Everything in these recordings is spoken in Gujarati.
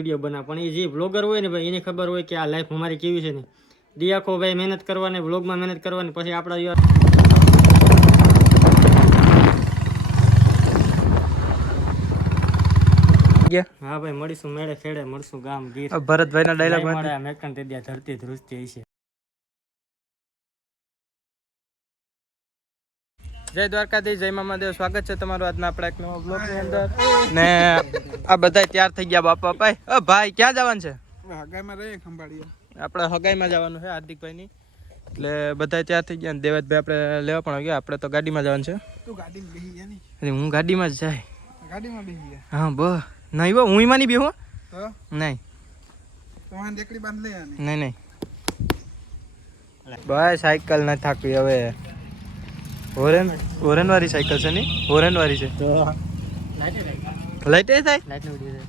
વિડીયો બના પણ એ જે બ્લોગર હોય ને ભાઈ એને ખબર હોય કે આ લાઈફ અમારી કેવી છે ને દી આખો ભાઈ મહેનત કરવાની વ્લોગમાં મહેનત કરવાની પછી આપણા હા ભાઈ મળીશું મેળે ખેડે મળશું ગામ ગીર ભરતભાઈ ના ડાયલોગ મેકન તે દિયા ધરતી ધ્રુજતી છે. જય દ્વારકાધીશ, જય મામાદેવ. સ્વાગત છે તમારું આજના આપણા એક નવા બ્લોગ ની અંદર. ને આ બધા તૈયાર થઈ ગયા બાપા ભાઈ. ભાઈ ક્યાં જવાનું છે? હગાઈમાં રહીએ ખંભાળીએ. આપણે હગાઈમાં જવાનું છે હાર્દિકભાઈ ની. એટલે બધા તૈયાર થઈ ગયા. દેવતભાઈ આપણે લેવા પણ ગયા. આપણે તો ગાડીમાં જવાનું છે. તું ગાડીમાં બેસી ગયા નહીં? હું ગાડીમાં જ જાય. ગાડીમાં બેસી ગયા? હા બસ નહીં બો હું માં નહીં બેહું. તો નહીં તમારે દેકડી બાંધ લઈ આની. નહીં નહીં ભાઈ સાયકલ ન થાકવી હવે. ઓરેન વાળી સાયકલ છે ની? ઓરેન વાળી છે તો લાઈટ થાય લાઈટ નો વિડિયો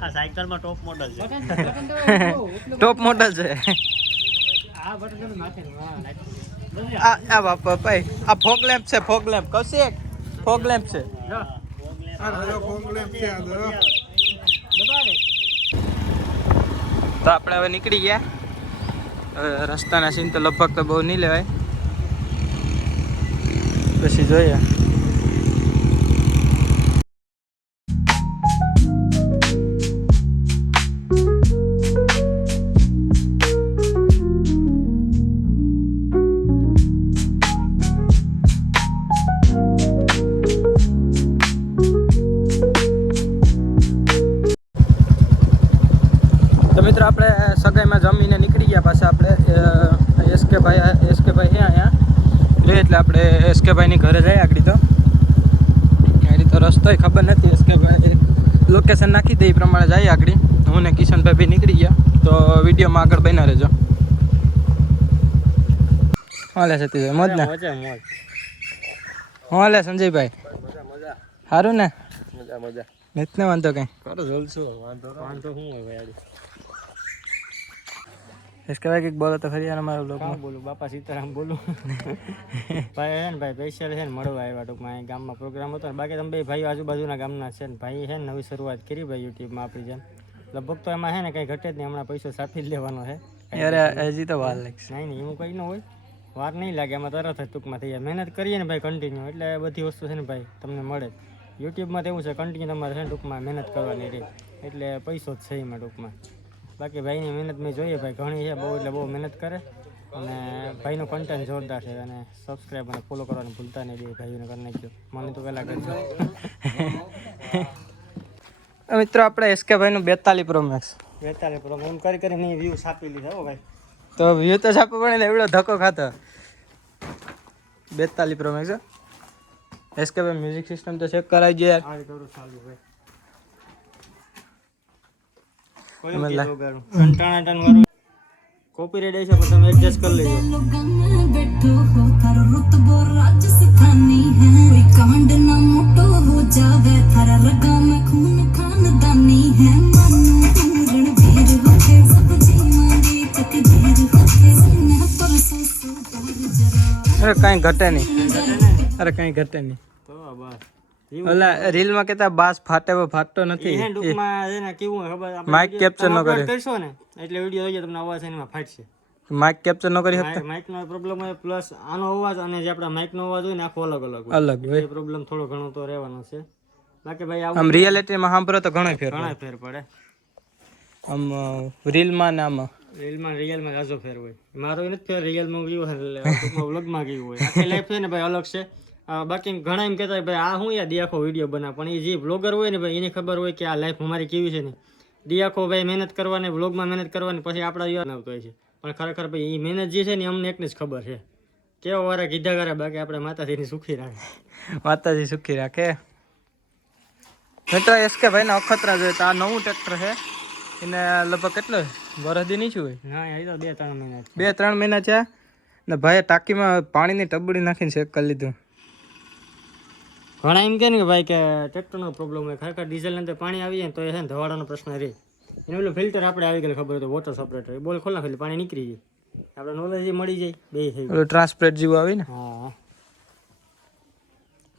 આ સાયકલમાં ટોપ મોડલ છે. ટોપ મોડલ છે આ બાપા ભાઈ. આ ફોગ લેમ્પ છે. Fog lamp Kaushik fog lamp છે. તો આપણે હવે નીકળી ગયા. રસ્તાના સીન તો લગભગ તો બહુ નહીં લેવાય, પછી જોઈએ. મિત્રો આપણે સગાઈમાં જમીને નીકળી ગયા. પાછા આપણે એસકે ભાઈ હે અહીંયા લે એટલે આપણે એસકે ભાઈની ઘરે જઈએ. આગળ તો રસ્તો ખબર નથી. એસકે ભાઈ લોકેશન નાખી દે એ પ્રમાણે જઈએ આગળ. હું ને કિશનભાઈ બી નીકળી ગયા. તો વિડીયોમાં આગળ બના રહેજો. હાલે સતીભાઈ મોજ ને? હું હાલે સંજયભાઈ? સારું ને? મજા નથી ને વાંધો કઈ? કરો જલશું. વાંધો શું હોય ભાઈ? इसके बाद एक बोलो तो खरी हमारे लोग में बोलूं बापा सीताराम बोलूं भाई है ने भाई स्पेशल है ने મળવા આવ્યા ટૂંકમાં ગામમાં પ્રોગ્રામ હતો. બાકી તમે બે ભાઈઓ આજુબાજુના ગામના છે ને ભાઈ છે ને નવી શરૂઆત કરી ભાઈ યુટ્યુબમાં આપણી જેમ. લગભગ તો એમાં છે ને કંઈ ઘટે જ નહીં. હમણાં પૈસો સાફી જ લેવાનો છે. અરે હજી તો વાર લાગશે. નહીં એવું કંઈ ન હોય, વાર નહીં લાગે. એમાં તરત જ ટૂંકમાં થઈ જાય. મહેનત કરીએ ને ભાઈ કન્ટિન્યુ એટલે બધી વસ્તુ છે ને ભાઈ તમને મળે. યુટ્યુબમાં તો એવું છે કન્ટિન્યુ તમારે છે ને ટૂંકમાં મહેનત કરવાની રહે એટલે પૈસો જ છે એમાં ટૂંકમાં. બાકી ભાઈની મહેનત મેં જોઈએ ભાઈ ઘણી છે બહુ, એટલે બહુ મહેનત કરે અને ભાઈનું કન્ટેન્ટ જોરદાર છે. અને સબસ્ક્રાઈબ અને ફોલો કરવાનું ભૂલતા નહીં. બે ભાઈઓને કરી નાખજો. મને તો પહેલાં કરજો. મિત્રો આપણે એસકે ભાઈનું 42 પ્રો મેક્સ એમ કરીને વ્યૂ છાપી લીધા હો ભાઈ. તો વ્યૂ તો છાપવો પડે ને, એવડો ધક્કો ખાતો. 42 પ્રો મેક્સ એસકે ભાઈ મ્યુઝિક સિસ્ટમ તો ચેક કરાવજો યાર. આ કરું ચાલુ ભાઈ. કોપીરાઈટ આવી છે પણ તમે એડજસ્ટ કરી લેજો. અરે કઈ ઘટે નહીં. અરે કઈ ઘટે નહીં. તો બસ ઓલા રીલ માં કેતા બાસ ફાટતો નથી. માઇક કેપ્ચર ન કરે કરશો ને એટલે વિડિયો જોઈએ તમને અવાજ એમાં ફાટશે. માઇક કેપ્ચર ન કરી શકતા. માઇક નો પ્રોબ્લેમ હોય પ્લસ આનો અવાજ અને જે આપડા માઇક નો અવાજ હોય ને આખો અલગ હોય. એ પ્રોબ્લેમ થોડો ઘણો તો રહેવાનો છે. બાકી ભાઈ આમ રિયાલિટી માં સાંભળો તો ઘણો ફેર પડે. આમ રીલ માં ને આમાં રિયલ માં રાજો ફેર હોય. મારો નથી ફેર રિયલ માં ગયો એટલે વ્લોગ માં ગયું હોય. આખી લાઈફ છે ને ભાઈ અલગ છે. બાકી ઘણા એમ કહેતા ભાઈ આ હું યાર આખો વિડીયો બના પણ એ જે બ્લોગર હોય ને ભાઈ એને ખબર હોય કે આ લાઈફ અમારી કેવી છે ને દી આખો ભાઈ મહેનત કરવાની વ્લોગમાં મહેનત કરવાની પછી આપણા યાદ આવતો હોય છે. પણ ખરેખર ભાઈ એ મહેનત જે છે ને અમને એકને જ ખબર છે. કેવો વારા કીધા કરે બાકી આપણે માતાજીની સુખી રાખે. માતાજી સુખી રાખે. મિત્રો એસકે ભાઈ ના અખતરા જોઈએ તો આ નવું ટ્રેક્ટર છે. એને લગભગ કેટલો વરસદી નહીં છું હોય? ના એ તો 2-3 મહિના 2-3 મહિના છે ને ભાઈ ટાંકીમાં પાણીની ટબડી નાખીને ચેક કરી લીધું. ઘણા એમ કે ને કે ભાઈ કે ટ્રેક્ટરનો પ્રોબ્લેમ હોય. ખરેખર ડીઝલની અંદર પાણી આવી જાય ને તો એ છે ને ધવાડાનો પ્રશ્ન રહે. એનું પેલું ફિલ્ટર આપણે આવી ગયેલું ખબર હોય તો વોટર સપરેટર બોલ ખોલા ખાલી પાણી નીકળી જાય આપણે નોલેજ મળી જાય બે થઈ ગયું. ઓલું ટ્રાન્સપરેટ જેવું આવી ને. હા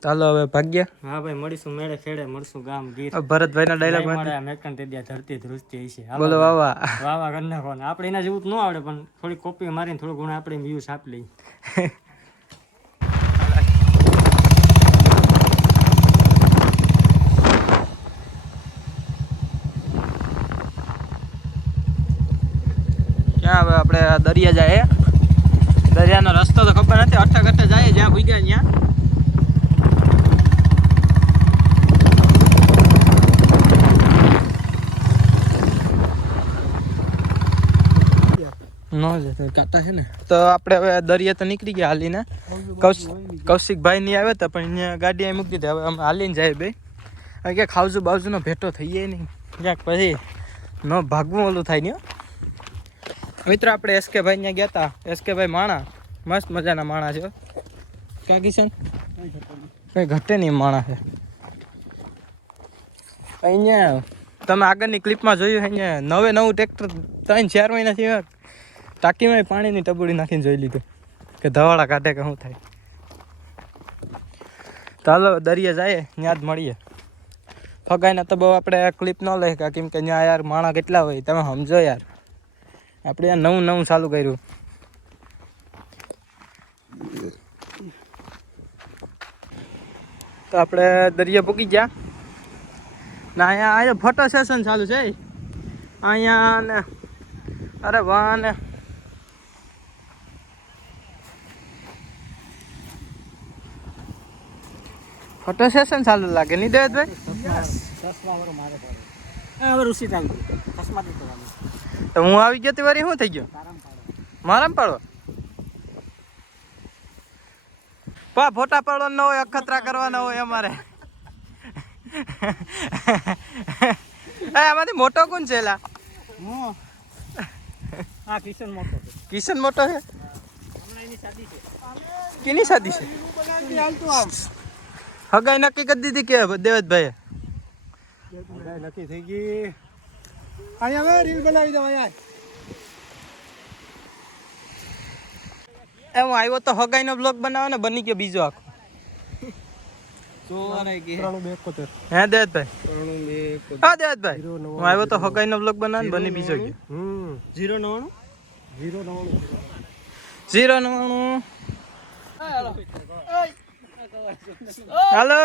ચાલો હવે ભાગ્યા. હા ભાઈ મળીશું મેળે ખેડે મળશું ગામ ગીર ભરતભાઈના ડાયલોગ નહીં મળે મેકન તે દ્યા ધરતી ધ્રુજતી હશે બોલો વાવા. વાવા કરી નાખો ને આપણે એના જેવું તો ન આવડે પણ થોડી કોપી મારીને થોડું ઘણું આપણે વ્યૂઝ આપી લઈએ. ક્યાં હવે આપણે દરિયા જાય દરિયાનો રસ્તો તો ખબર નથી અઠ્ઠા જાય જ્યાં ભૂગ્યા ત્યાં કાંટા છે ને તો આપણે હવે દરિયા તો નીકળી ગયા હાલીને કૌશિકભાઈ ની આવ્યા હતા પણ અહીંયા ગાડી અહીં મૂકી દીધી હવે અમે હાલીને જાય બે ક્યાંક ખાવજુ બાવજુનો ભેટો થઈ જાય નહીં ક્યાંક પછી ન ભાગવું ઓલું થાય ને મિત્રો આપણે એસકે ભાઈ ત્યાં ગયા હતા એસકે ભાઈ માણા મસ્ત મજાના માણા છે ક્યાં કિશન કઈ ઘટે નહીં માણા છે અહીંયા તમે આગળની ક્લિપમાં જોયું અહીંયા નવું ટ્રેક્ટર 3-4 મહિનાથી ટાંકીમાં પાણીની ટબુડી નાખીને જોઈ લીધું કે ધવાડા કાઢે કે શું થાય. ચાલો દરિયા જાય ત્યાં જ મળીએ. ફગાઈને તો બહુ આપણે ક્લિપ ન લઈ કેમ કે ત્યાં યાર માણા કેટલા હોય તમે સમજો યાર આપણે યાર નવું ચાલુ કર્યું. તો આપણે દરિયા પૂકી ગયા ને અહીંયા ફોટો સેશન ચાલુ છે અહીંયા ને અરે વાહ ને ફોટો સેશન ચાલુ લાગે નહીં દેવેશભાઈ. તો હું આવી ગયો વારી શું થઈ ગયો મારામ પાડવા પા ફોટા પાડવા ન હોય અખતરા કરવાના હોય અમારે. આમાંથી મોટો કોણ છે એલા? કિશન મોટો છે. કેની શાદી છે? હગાઈ નક્કી કરી દીધી કે દેવતભાઈ? નક્કી થઈ ગઈ. અહીંયા રીલ બનાવી દો યાર. હું આવ્યો તો હગાઈ નો બ્લોગ બનાવો ને બની ગયો બીજો આખો. હે દેવતભાઈ? હા દેવતભાઈ હું આવ્યો તો હગાઈ નો બ્લોગ બનાવો ને બની બીજો ગયો. 099 હાલો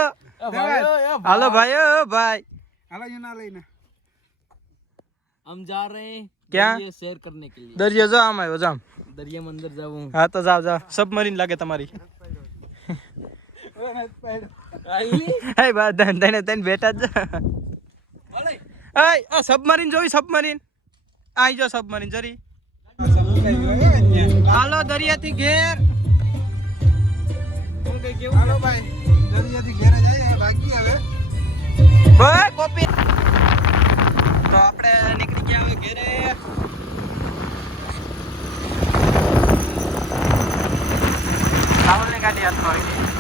હાલો ભાઈ ભાઈ હાલો યુના લઈને हम जा रहे हैं क्या ये शेयर करने के लिए. દરિયો જો આમ આવ્યો જામ दरिया में अंदर जाऊं. હા તો જાવ સબમરીન લાગે તમારી. હે બા તને બેટા જ આ સબમરીન જોઈ સબમરીન આઈ જો સબમરીન જરી હાલો દરિયાથી ઘેર. હાલો ભાઈ દરિયાથી ઘેરે જાય બાકી હવે ભાઈ કોપી તો આપણે નીકળી ગયા હવે ઘેરે. રાહુલની ગાડી હાથમાં આવી ગઈ.